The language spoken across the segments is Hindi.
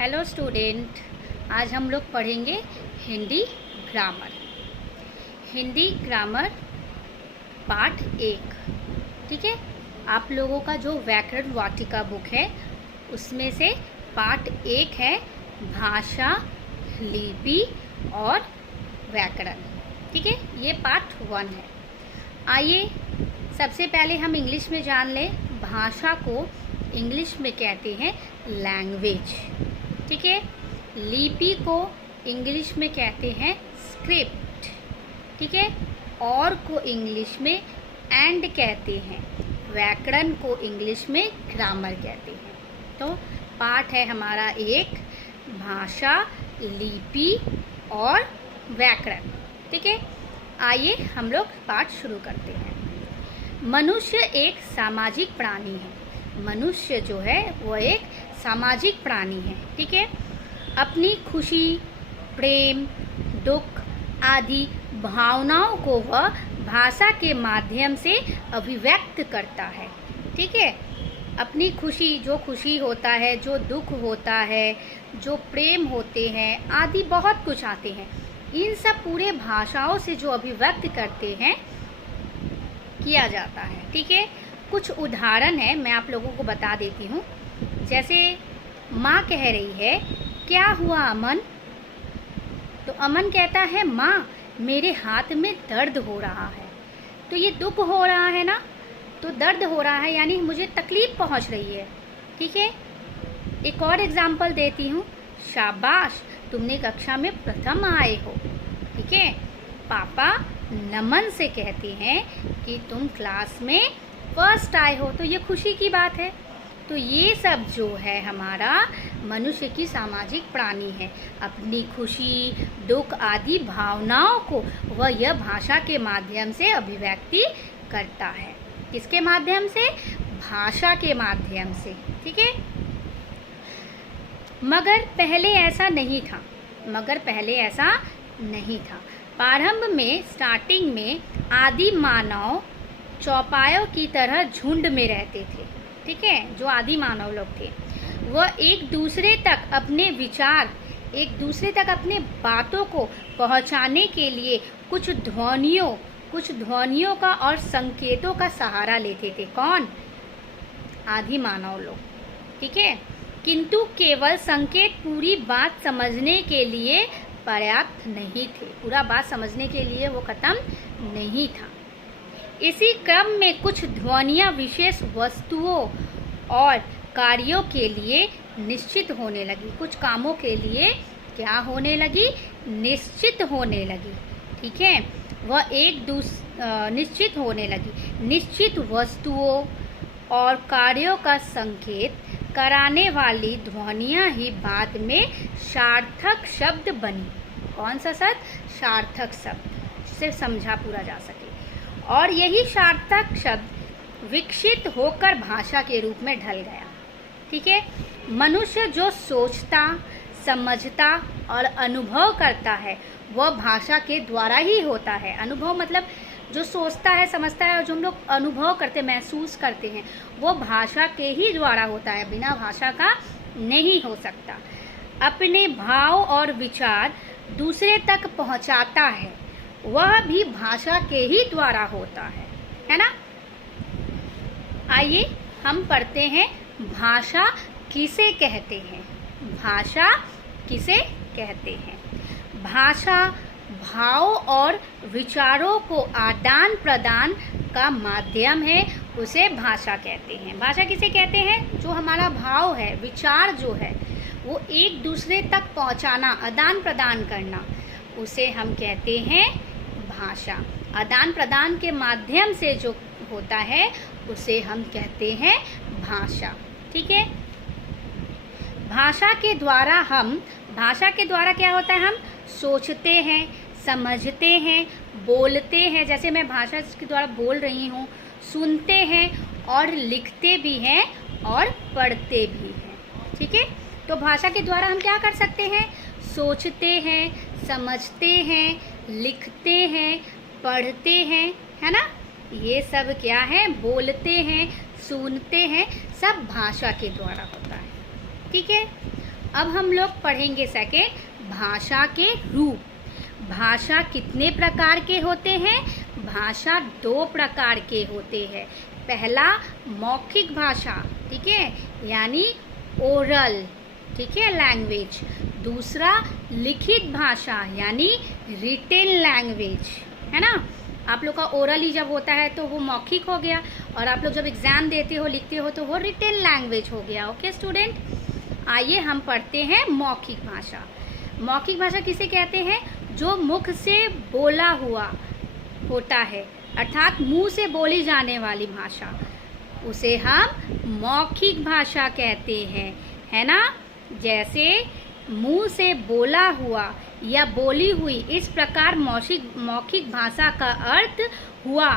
हेलो स्टूडेंट, आज हम लोग पढ़ेंगे Hindi grammar. Hindi grammar part 1। ठीक है, आप लोगों का जो व्याकरण वाटिका बुक है उसमें से पार्ट 1 है भाषा, लिपि और व्याकरण। ठीक है, ये पार्ट 1 है। आइए सबसे पहले हम इंग्लिश में जान लें। भाषा को इंग्लिश में कहते हैं लैंग्वेज। ठीक है, लिपि को इंग्लिश में कहते हैं स्क्रिप्ट। ठीक है, और को इंग्लिश में एंड कहते हैं। व्याकरण को इंग्लिश में ग्रामर कहते हैं। तो पाठ है हमारा 1 भाषा, लिपि और व्याकरण। ठीक है, आइए हम लोग पाठ शुरू करते हैं। मनुष्य एक सामाजिक प्राणी है। मनुष्य जो है वो एक सामाजिक प्राणी है। ठीक है, अपनी खुशी, प्रेम, दुख आदि भावनाओं को वह भाषा के माध्यम से अभिव्यक्त करता है। ठीक है, अपनी खुशी, जो खुशी होता है, जो दुख होता है, जो प्रेम होते हैं आदि बहुत कुछ आते हैं, इन सब पूरे भाषाओं से जो अभिव्यक्त करते हैं किया जाता है। ठीक है, कुछ उदाहरण है, मैं आप लोगों को बता देती हूँ। जैसे माँ कह रही है, क्या हुआ अमन? तो अमन कहता है, माँ मेरे हाथ में दर्द हो रहा है। तो ये दुख हो रहा है ना, तो दर्द हो रहा है यानी मुझे तकलीफ पहुँच रही है। ठीक है, एक और एग्जाम्पल देती हूँ। शाबाश, तुमने कक्षा में प्रथम आए हो। ठीक है, पापा नमन से कहते हैं कि तुम क्लास में फर्स्ट आए हो, तो ये खुशी की बात है। तो ये सब जो है हमारा मनुष्य की सामाजिक प्राणी है। अपनी खुशी, दुख आदि भावनाओं को वह यह भाषा के माध्यम से अभिव्यक्ति करता है। किसके माध्यम से? भाषा के माध्यम से। ठीक है, मगर पहले ऐसा नहीं था। मगर पहले ऐसा नहीं था। प्रारंभ में, स्टार्टिंग में आदि मानव चौपायों की तरह झुंड में रहते थे। ठीक है, जो आदि मानव लोग थे वह एक दूसरे तक अपने विचार, एक दूसरे तक अपने बातों को पहुंचाने के लिए कुछ ध्वनियों का और संकेतों का सहारा लेते थे। कौन? आदि मानव लोग। ठीक है, किंतु केवल संकेत पूरी बात समझने के लिए पर्याप्त नहीं थे। पूरा बात समझने के लिए वो खत्म नहीं था। इसी क्रम में कुछ ध्वनियाँ विशेष वस्तुओं और कार्यों के लिए निश्चित होने लगी। कुछ कामों के लिए क्या होने लगी? निश्चित होने लगी। ठीक है, वह निश्चित होने लगी। निश्चित वस्तुओं और कार्यों का संकेत कराने वाली ध्वनियाँ ही बाद में सार्थक शब्द बनी। कौन सा शब्द? सार्थक शब्द, जिसे समझा पूरा जा सके। और यही सार्थक शब्द विकसित होकर भाषा के रूप में ढल गया। ठीक है, मनुष्य जो सोचता, समझता और अनुभव करता है वह भाषा के द्वारा ही होता है। अनुभव मतलब जो सोचता है, समझता है और जो हम लोग अनुभव करते, महसूस करते हैं, वो भाषा के ही द्वारा होता है, बिना भाषा का नहीं हो सकता। अपने भाव और विचार दूसरे तक पहुंचाता है, वह भी भाषा के ही द्वारा होता है ना। आइए हम पढ़ते हैं, भाषा किसे कहते हैं? भाषा किसे कहते हैं? भाषा भाव और विचारों को आदान प्रदान का माध्यम है, उसे भाषा कहते हैं। भाषा किसे कहते हैं? जो हमारा भाव है, विचार जो है, वो एक दूसरे तक पहुंचाना, आदान प्रदान करना, उसे हम कहते हैं भाषा। आदान प्रदान के माध्यम से जो होता है उसे हम कहते हैं भाषा। ठीक है, भाषा के द्वारा क्या होता है? हम सोचते हैं, समझते हैं, बोलते हैं। जैसे मैं भाषा के द्वारा बोल रही हूँ, सुनते हैं और लिखते भी हैं और पढ़ते भी हैं। ठीक है, तो भाषा के द्वारा हम क्या कर सकते हैं? सोचते हैं, समझते हैं, लिखते हैं, पढ़ते हैं, है ना। ये सब क्या है? बोलते हैं, सुनते हैं, सब भाषा के द्वारा होता है। ठीक है, अब हम लोग पढ़ेंगे सेकेंड भाषा के रूप। भाषा कितने प्रकार के होते हैं? भाषा 2 प्रकार के होते हैं। पहला मौखिक भाषा, ठीक है, यानी ओरल, ठीक है, लैंग्वेज। दूसरा लिखित भाषा यानी रिटेन लैंग्वेज, है ना। आप लोग का ओरल ही जब होता है तो वो मौखिक हो गया, और आप लोग जब एग्जाम देते हो, लिखते हो, तो वो रिटेन लैंग्वेज हो गया। ओके स्टूडेंट, आइए हम पढ़ते हैं मौखिक भाषा। मौखिक भाषा किसे कहते हैं? जो मुख से बोला हुआ होता है, अर्थात मुंह से बोली जाने वाली भाषा, उसे हम मौखिक भाषा कहते हैं, है ना। जैसे मुंह से बोला हुआ या बोली हुई, इस प्रकार मौखिक भाषा का अर्थ हुआ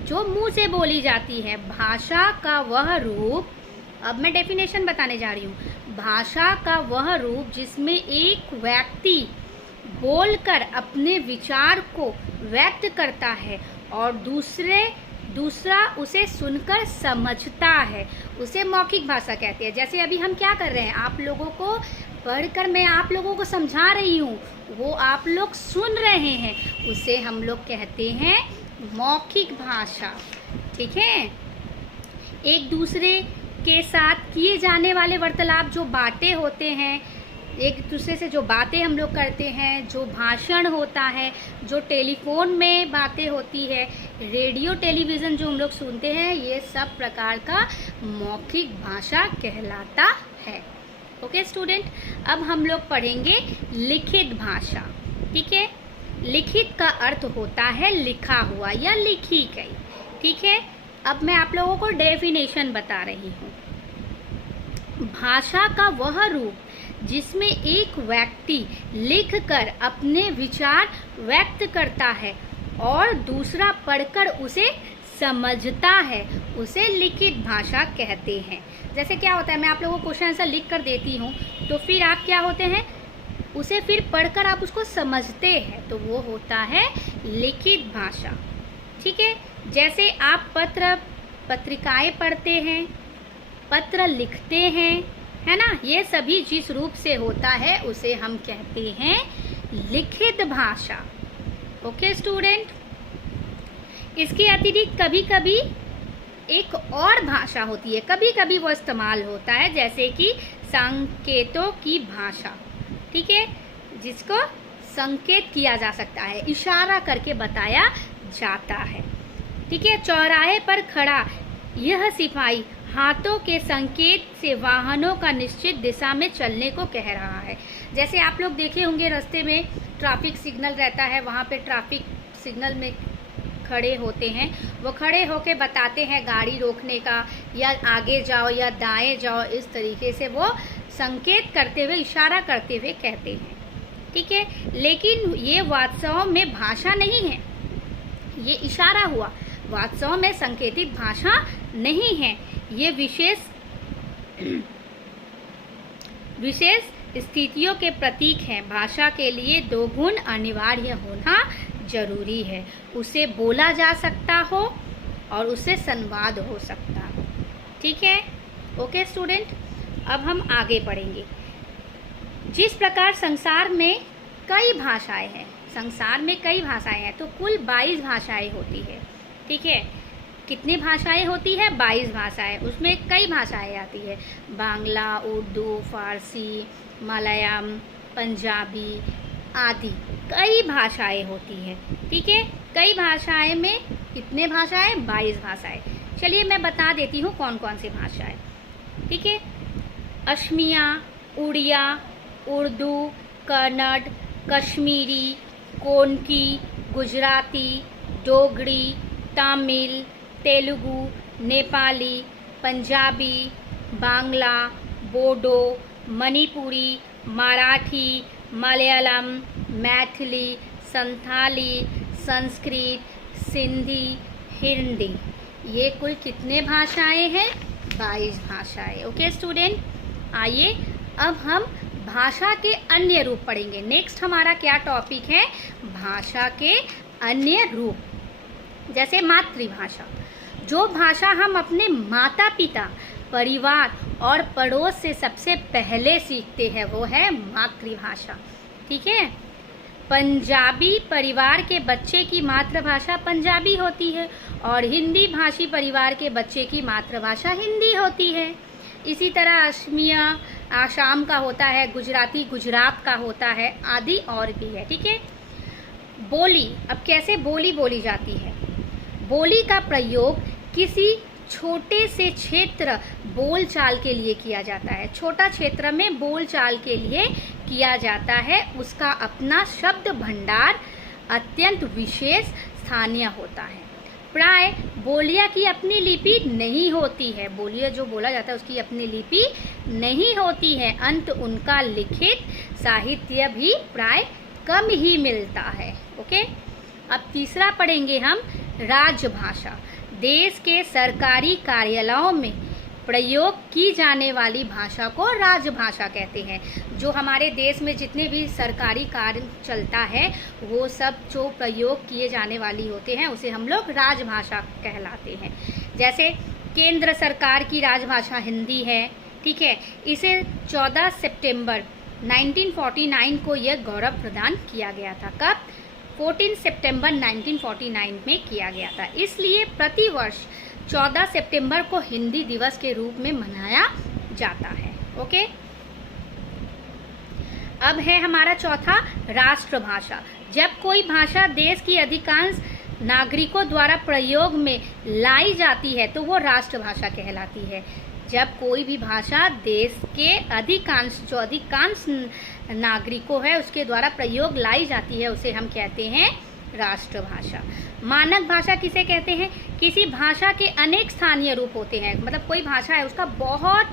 जो मुंह से बोली जाती है। भाषा का वह रूप, अब मैं डेफिनेशन बताने जा रही हूँ। भाषा का वह रूप जिसमें एक व्यक्ति बोलकर अपने विचार को व्यक्त करता है और दूसरा उसे सुनकर समझता है, उसे मौखिक भाषा कहते हैं। जैसे अभी हम क्या कर रहे हैं, आप लोगों को पढ़कर मैं आप लोगों को समझा रही हूँ, वो आप लोग सुन रहे हैं, उसे हम लोग कहते हैं मौखिक भाषा, ठीक है। एक दूसरे के साथ किए जाने वाले वार्तालाप, जो बातें होते हैं, एक दूसरे से जो बातें हम लोग करते हैं, जो भाषण होता है, जो टेलीफोन में बातें होती है, रेडियो टेलीविज़न जो हम लोग सुनते हैं, ये सब प्रकार का मौखिक भाषा कहलाता है। ओके स्टूडेंट, अब हम लोग पढ़ेंगे लिखित भाषा, ठीक है। लिखित का अर्थ होता है लिखा हुआ या लिखी गई, ठीक है। अब मैं आप लोगों को डेफिनेशन बता रही हूँ। भाषा का वह रूप जिसमें एक व्यक्ति लिखकर अपने विचार व्यक्त करता है और दूसरा पढ़कर उसे समझता है, उसे लिखित भाषा कहते हैं। जैसे क्या होता है, मैं आप लोगों को क्वेश्चन आंसर लिख कर देती हूँ, तो फिर आप क्या होते हैं, उसे फिर पढ़कर आप उसको समझते हैं, तो वो होता है लिखित भाषा, ठीक है। जैसे आप पत्रिकाएं पढ़ते हैं, पत्र लिखते हैं, है ना, ये सभी जिस रूप से होता है उसे हम कहते हैं लिखित भाषा। ओके स्टूडेंट, इसके अतिरिक्त कभी कभी एक और भाषा होती है, कभी कभी वो इस्तेमाल होता है, जैसे कि संकेतों की भाषा, ठीक है, जिसको संकेत किया जा सकता है, इशारा करके बताया जाता है, ठीक है। चौराहे पर खड़ा यह सिपाही हाथों के संकेत से वाहनों का निश्चित दिशा में चलने को कह रहा है। जैसे आप लोग देखे होंगे रास्ते में ट्रैफिक सिग्नल रहता है, वहाँ पे ट्रैफिक सिग्नल में खड़े होते हैं, वो खड़े होके बताते हैं गाड़ी रोकने का, या आगे जाओ या दाएं जाओ, इस तरीके से वो संकेत करते हुए, इशारा करते हुए कहते हैं, ठीक है। लेकिन ये वास्तव में भाषा नहीं है, ये इशारा हुआ, वास्तव में संकेतित भाषा नहीं है। ये विशेष स्थितियों के प्रतीक हैं। भाषा के लिए 2 गुण अनिवार्य होना जरूरी है, उसे बोला जा सकता हो और उसे संवाद हो सकता हो, ठीक है। ओके स्टूडेंट, अब हम आगे बढ़ेंगे। जिस प्रकार संसार में कई भाषाएं हैं, संसार में कई भाषाएं हैं, तो कुल 22 भाषाएं होती है, ठीक है। कितनी भाषाएं होती है? 22 भाषाएं। उसमें कई भाषाएं आती है, बांग्ला, उर्दू, फारसी, मलयालम, पंजाबी आदि कई भाषाएं होती है, ठीक है। कई भाषाएं में कितने भाषाएं? 22 भाषाएं। चलिए मैं बता देती हूँ कौन कौन सी भाषाएं, ठीक है। असमिया, उड़िया, उर्दू, कन्नड़, कश्मीरी, कोंकणी, गुजराती, डोगरी, तमिल, तेलुगु, नेपाली, पंजाबी, बांग्ला, बोडो, मणिपुरी, मराठी, मलयालम, मैथिली, संथाली, संस्कृत, सिंधी, हिंदी, ये कुल कितने भाषाएं हैं? 22 भाषाएं। ओके स्टूडेंट, आइए अब हम भाषा के अन्य रूप पढ़ेंगे। नेक्स्ट हमारा क्या टॉपिक है? भाषा के अन्य रूप। जैसे मातृभाषा, जो भाषा हम अपने माता पिता परिवार और पड़ोस से सबसे पहले सीखते हैं वो है मातृभाषा। ठीक है, पंजाबी परिवार के बच्चे की मातृभाषा पंजाबी होती है और हिंदी भाषी परिवार के बच्चे की मातृभाषा हिंदी होती है। इसी तरह असमिया आसाम का होता है, गुजराती गुजरात का होता है, आदि और भी है। ठीक है, बोली, अब कैसे बोली बोली जाती है। बोली का प्रयोग किसी छोटे से क्षेत्र बोलचाल के लिए किया जाता है। छोटा क्षेत्र में बोलचाल के लिए किया जाता है, उसका अपना शब्द भंडार अत्यंत विशेष स्थानीय होता है। प्राय बोलियां की अपनी लिपि नहीं होती है, बोलियां जो बोला जाता है उसकी अपनी लिपि नहीं होती है। अंत उनका लिखित साहित्य भी प्राय कम ही मिलता है। ओके, अब तीसरा पढ़ेंगे हम राजभाषा। देश के सरकारी कार्यालयों में प्रयोग की जाने वाली भाषा को राजभाषा कहते हैं। जो हमारे देश में जितने भी सरकारी कार्य चलता है वो सब जो प्रयोग किए जाने वाली होते हैं उसे हम लोग राजभाषा कहलाते हैं। जैसे केंद्र सरकार की राजभाषा हिंदी है। ठीक है, इसे 14 सितंबर 1949 को यह गौरव प्रदान किया गया था। कब? 14 सितंबर 1949 में किया गया था। इसलिए प्रतिवर्ष 14 सितंबर को हिंदी दिवस के रूप में मनाया जाता है। ओके, अब है हमारा चौथा राष्ट्रभाषा। जब कोई भाषा देश की अधिकांश नागरिकों द्वारा प्रयोग में लाई जाती है तो वो राष्ट्रभाषा कहलाती है। जब कोई भी भाषा देश के अधिकांश नागरिकों है उसके द्वारा प्रयोग लाई जाती है उसे हम कहते हैं राष्ट्रभाषा। मानक भाषा किसे कहते हैं? किसी भाषा के अनेक स्थानीय रूप होते हैं, मतलब कोई भाषा है उसका बहुत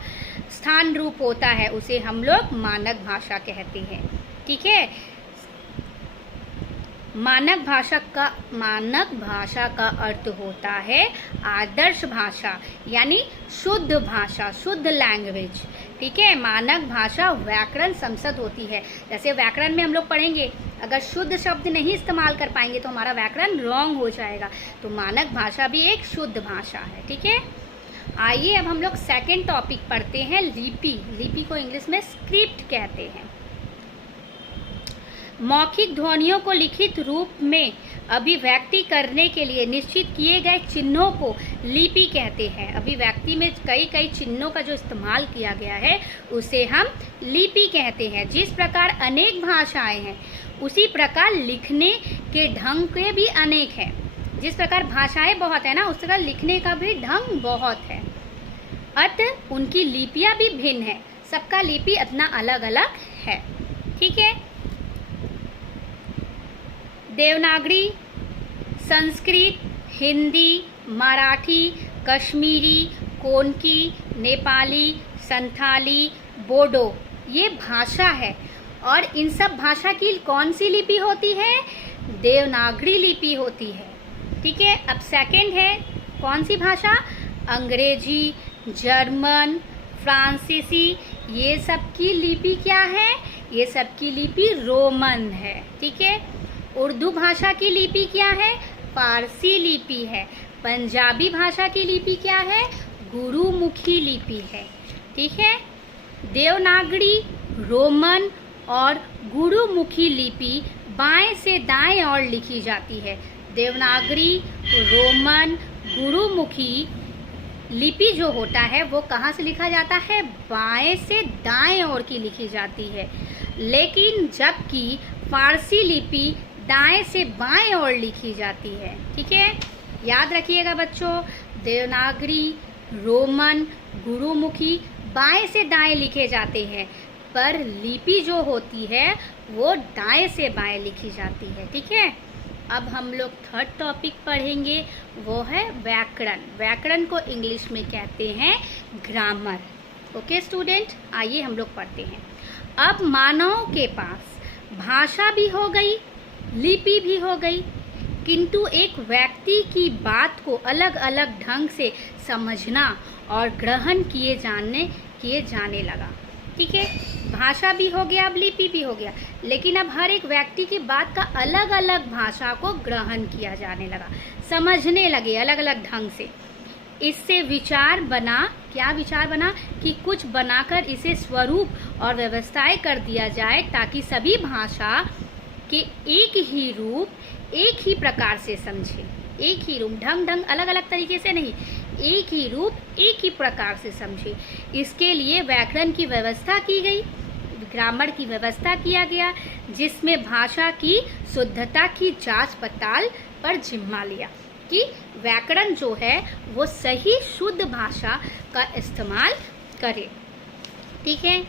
स्थान रूप होता है, उसे हम लोग मानक भाषा कहते हैं। ठीक है, मानक भाषा का अर्थ होता है आदर्श भाषा, यानी शुद्ध भाषा, शुद्ध लैंग्वेज। ठीक है, मानक भाषा व्याकरण संसद होती है। जैसे व्याकरण में हम लोग पढ़ेंगे, अगर शुद्ध शब्द नहीं इस्तेमाल कर पाएंगे तो हमारा व्याकरण रॉन्ग हो जाएगा। तो मानक भाषा भी एक शुद्ध भाषा है। ठीक है, आइए अब हम लोग सेकंड टॉपिक पढ़ते हैं, लिपि। लिपि को इंग्लिश में स्क्रिप्ट कहते हैं। मौखिक ध्वनियों को लिखित रूप में अभिव्यक्ति करने के लिए निश्चित किए गए चिन्हों को लिपि कहते हैं। अभिव्यक्ति में कई चिन्हों का जो इस्तेमाल किया गया है उसे हम लिपि कहते हैं। जिस प्रकार अनेक भाषाएं हैं उसी प्रकार लिखने के ढंग के भी अनेक हैं। जिस प्रकार भाषाएं बहुत है ना, उस तरह लिखने का भी ढंग बहुत है। अतः उनकी लिपियां भी भिन्न है, सबका लिपि अपना अलग अलग है। ठीक है, देवनागरी, संस्कृत, हिंदी, मराठी, कश्मीरी, कोंकणी, नेपाली, संथाली, बोडो ये भाषा है। और इन सब भाषा की कौन सी लिपि होती है? देवनागरी लिपि होती है। ठीक है, अब सेकंड है कौन सी भाषा? अंग्रेजी, जर्मन, फ्रांसीसी, ये सब की लिपि क्या है? ये सब की लिपि रोमन है। ठीक है, उर्दू भाषा की लिपि क्या है? फारसी लिपि है। पंजाबी भाषा की लिपि क्या है? गुरुमुखी लिपि है। ठीक है, देवनागरी, रोमन और गुरुमुखी लिपि बाएं से दाएं ओर लिखी जाती है। देवनागरी, रोमन, गुरुमुखी लिपि जो होता है वो कहाँ से लिखा जाता है? बाएं से दाएं ओर की लिखी जाती है। लेकिन जबकि फारसी लिपि दाएं से बाएं ओर लिखी जाती है। ठीक है, याद रखिएगा बच्चों, देवनागरी, रोमन, गुरुमुखी बाएं से दाएं लिखे जाते हैं, पर लिपि जो होती है वो दाएं से बाएं लिखी जाती है। ठीक है, अब हम लोग थर्ड टॉपिक पढ़ेंगे, वो है व्याकरण। व्याकरण को इंग्लिश में कहते हैं ग्रामर। ओके स्टूडेंट, आइए हम लोग पढ़ते हैं। अब मानव के पास भाषा भी हो गई, लिपि भी हो गई, किंतु एक व्यक्ति की बात को अलग अलग ढंग से समझना और ग्रहण किए जाने लगा। ठीक है, भाषा भी हो गया, अब लिपि भी हो गया, लेकिन अब हर एक व्यक्ति की बात का अलग अलग भाषा को ग्रहण किया जाने लगा, समझने लगे अलग अलग ढंग से। इससे विचार बना क्या विचार बना कि कुछ बनाकर इसे स्वरूप और व्यवस्थाएं कर दिया जाए ताकि सभी भाषा के एक ही रूप एक ही प्रकार से समझे। एक ही रूप, ढंग ढंग अलग अलग तरीके से नहीं, एक ही रूप एक ही प्रकार से समझे। इसके लिए व्याकरण की व्यवस्था की गई, ग्रामर की व्यवस्था किया गया, जिसमें भाषा की शुद्धता की जांच पड़ताल पर जिम्मा लिया कि व्याकरण जो है वो सही शुद्ध भाषा का इस्तेमाल करे। ठीक है,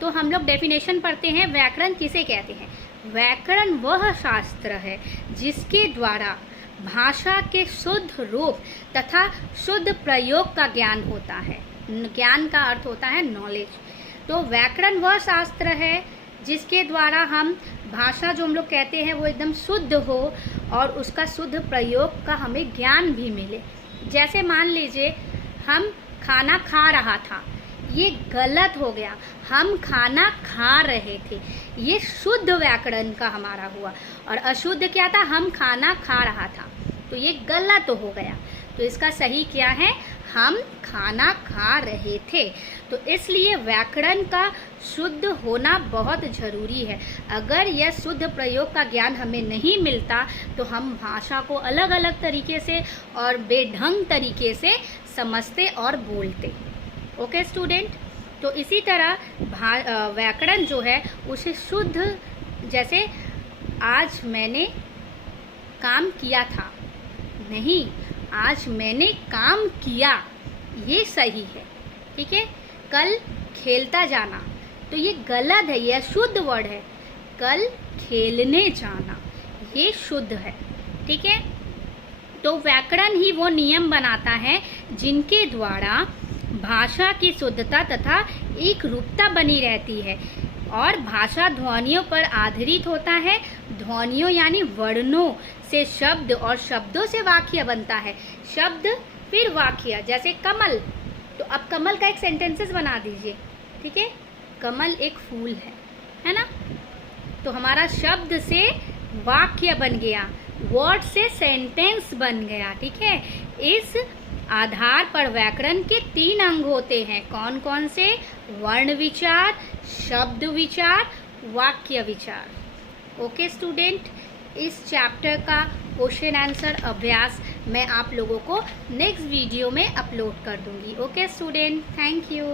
तो हम लोग डेफिनेशन पढ़ते हैं। व्याकरण किसे कहते हैं? व्याकरण वह शास्त्र है जिसके द्वारा भाषा के शुद्ध रूप तथा शुद्ध प्रयोग का ज्ञान होता है। ज्ञान का अर्थ होता है नॉलेज। तो व्याकरण वह शास्त्र है जिसके द्वारा हम भाषा जो हम लोग कहते हैं वो एकदम शुद्ध हो और उसका शुद्ध प्रयोग का हमें ज्ञान भी मिले। जैसे मान लीजिए हम खाना खा रहा था, ये गलत हो गया, हम खाना खा रहे थे, ये शुद्ध व्याकरण का हमारा हुआ। और अशुद्ध क्या था? हम खाना खा रहा था, तो ये गलत हो गया। तो इसका सही क्या है? हम खाना खा रहे थे। तो इसलिए व्याकरण का शुद्ध होना बहुत ज़रूरी है। अगर यह शुद्ध प्रयोग का ज्ञान हमें नहीं मिलता तो हम भाषा को अलग अलग तरीके से और बेढंग तरीके से समझते और बोलते। ओके स्टूडेंट, तो इसी तरह व्याकरण जो है उसे शुद्ध, जैसे आज मैंने काम किया था, नहीं, आज मैंने काम किया, ये सही है। ठीक है, कल खेलता जाना, तो ये गलत है, ये शुद्ध वर्ड है। कल खेलने जाना, ये शुद्ध है। ठीक है, तो व्याकरण ही वो नियम बनाता है जिनके द्वारा भाषा की शुद्धता तथा एक रूपता बनी रहती है और भाषा ध्वनियों पर आधारित होता है। ध्वनियों यानी वर्णों से शब्द और शब्दों से वाक्य बनता है। शब्द फिर वाक्य, जैसे कमल, तो अब कमल का एक सेंटेंसेस बना दीजिए। ठीक है, कमल एक फूल है ना? तो हमारा शब्द से वाक्य बन गया, वर्ड से सेंटेंस बन गया। ठीक है, इस आधार पर व्याकरण के 3 अंग होते हैं। कौन कौन से? वर्ण विचार, शब्द विचार, वाक्य विचार। ओके स्टूडेंट, इस चैप्टर का क्वेश्चन आंसर अभ्यास मैं आप लोगों को नेक्स्ट वीडियो में अपलोड कर दूंगी। Okay student, thank you.